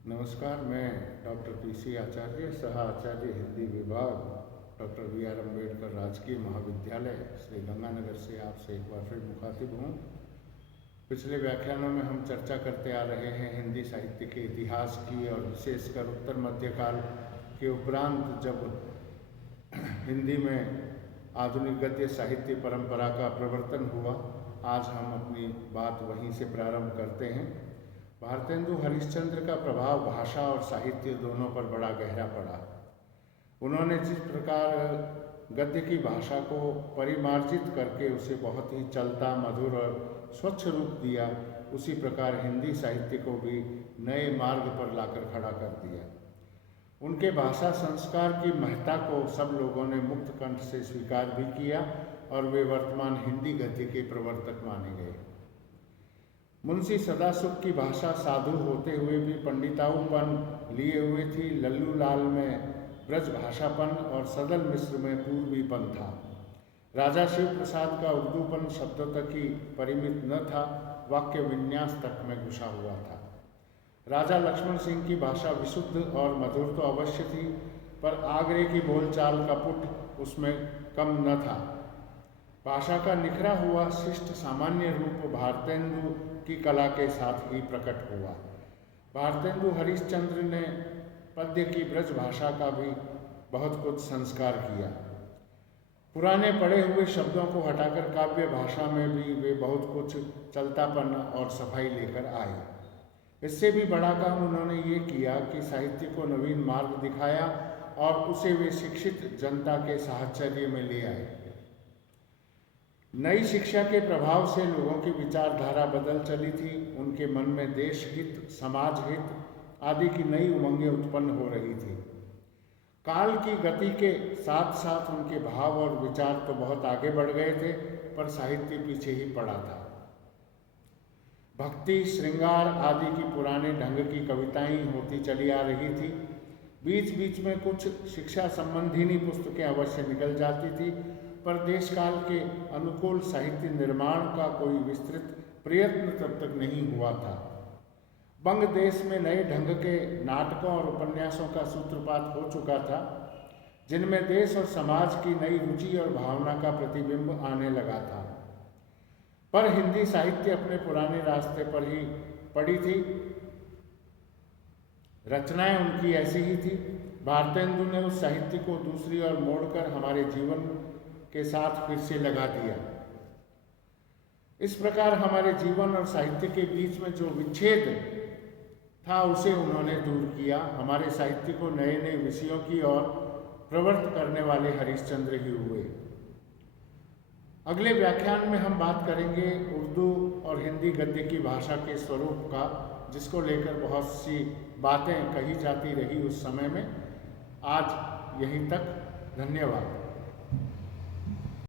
नमस्कार, मैं doctor PC आचार्य, सह आचार्य हिंदी विभाग, डॉक्टर बी.आर. अम्बेडकर राजकीय महाविद्यालय, श्री गंगानगर से आपसे एक बार फिर मुखातिब हूँ। पिछले व्याख्यानों में हम चर्चा करते आ रहे हैं हिंदी साहित्य के इतिहास की, और विशेषकर उत्तर मध्यकाल के उपरांत जब हिंदी में आधुनिक गद्य साहित्य परंपरा का प्रवर्तन हुआ। आज हम अपनी बात वहीं से प्रारंभ करते हैं। भारतेंदु हरिश्चंद्र का प्रभाव भाषा और साहित्य दोनों पर बड़ा गहरा पड़ा। उन्होंने जिस प्रकार गद्य की भाषा को परिमार्जित करके उसे बहुत ही चलता, मधुर और स्वच्छ रूप दिया, उसी प्रकार हिंदी साहित्य को भी नए मार्ग पर लाकर खड़ा कर दिया। उनके भाषा संस्कार की महत्ता को सब लोगों ने मुक्त कंठ से स्वीकार भी किया और वे वर्तमान हिंदी गद्य के प्रवर्तक माने गए। मुंशी सदासुख की भाषा साधु होते हुए भी पंडिताऊपन लिए हुए थी। लल्लू लाल में ब्रज भाषापन और सदल मिश्र में पूर्वीपन था। राजा शिव प्रसाद का उर्दूपन शब्दों तक ही परिमित न था, वाक्य विन्यास तक में घुसा हुआ था। राजा लक्ष्मण सिंह की भाषा विशुद्ध और मधुर तो अवश्य थी, पर आगरे की बोलचाल का पुट उसमें कम न था। भाषा का निखरा हुआ शिष्ट सामान्य रूप भारतेंदु की कला के साथ ही प्रकट हुआ। भारतेंदु हरिश्चंद्र ने पद्य की ब्रज भाषा का भी बहुत कुछ संस्कार किया। पुराने पढ़े हुए शब्दों को हटाकर काव्य भाषा में भी वे बहुत कुछ चलतापन और सफाई लेकर आए। इससे भी बड़ा काम उन्होंने ये किया कि साहित्य को नवीन मार्ग दिखाया और उसे वे शिक्षित जनता के साहचर्य में ले आए। नई शिक्षा के प्रभाव से लोगों की विचारधारा बदल चली थी। उनके मन में देश हित, समाज हित आदि की नई उमंगें उत्पन्न हो रही थी। काल की गति के साथ साथ उनके भाव और विचार तो बहुत आगे बढ़ गए थे, पर साहित्य पीछे ही पड़ा था। भक्ति, श्रृंगार आदि की पुराने ढंग की कविताएं होती चली आ रही थी। बीच बीच में कुछ शिक्षा संबंधिनी पुस्तकें अवश्य निकल जाती थी, पर देश काल के अनुकूल साहित्य निर्माण का कोई विस्तृत प्रयत्न तब तक नहीं हुआ था। बंग देश में नए ढंग के नाटकों और उपन्यासों का सूत्रपात हो चुका था, जिनमें देश और समाज की नई रुचि और भावना का प्रतिबिंब आने लगा था। पर हिंदी साहित्य अपने पुराने रास्ते पर ही पड़ी थी। रचनाएं उनकी ऐसी ही थी। भारतेंदु ने उस साहित्य को दूसरी ओर मोड़कर हमारे जीवन के साथ फिर से लगा दिया। इस प्रकार हमारे जीवन और साहित्य के बीच में जो विच्छेद था उसे उन्होंने दूर किया। हमारे साहित्य को नए नए विषयों की ओर प्रवृत्त करने वाले हरिश्चंद्र ही हुए। अगले व्याख्यान में हम बात करेंगे उर्दू और हिंदी गद्य की भाषा के स्वरूप का, जिसको लेकर बहुत सी बातें कही जाती रही उस समय में। आज यहीं तक। धन्यवाद।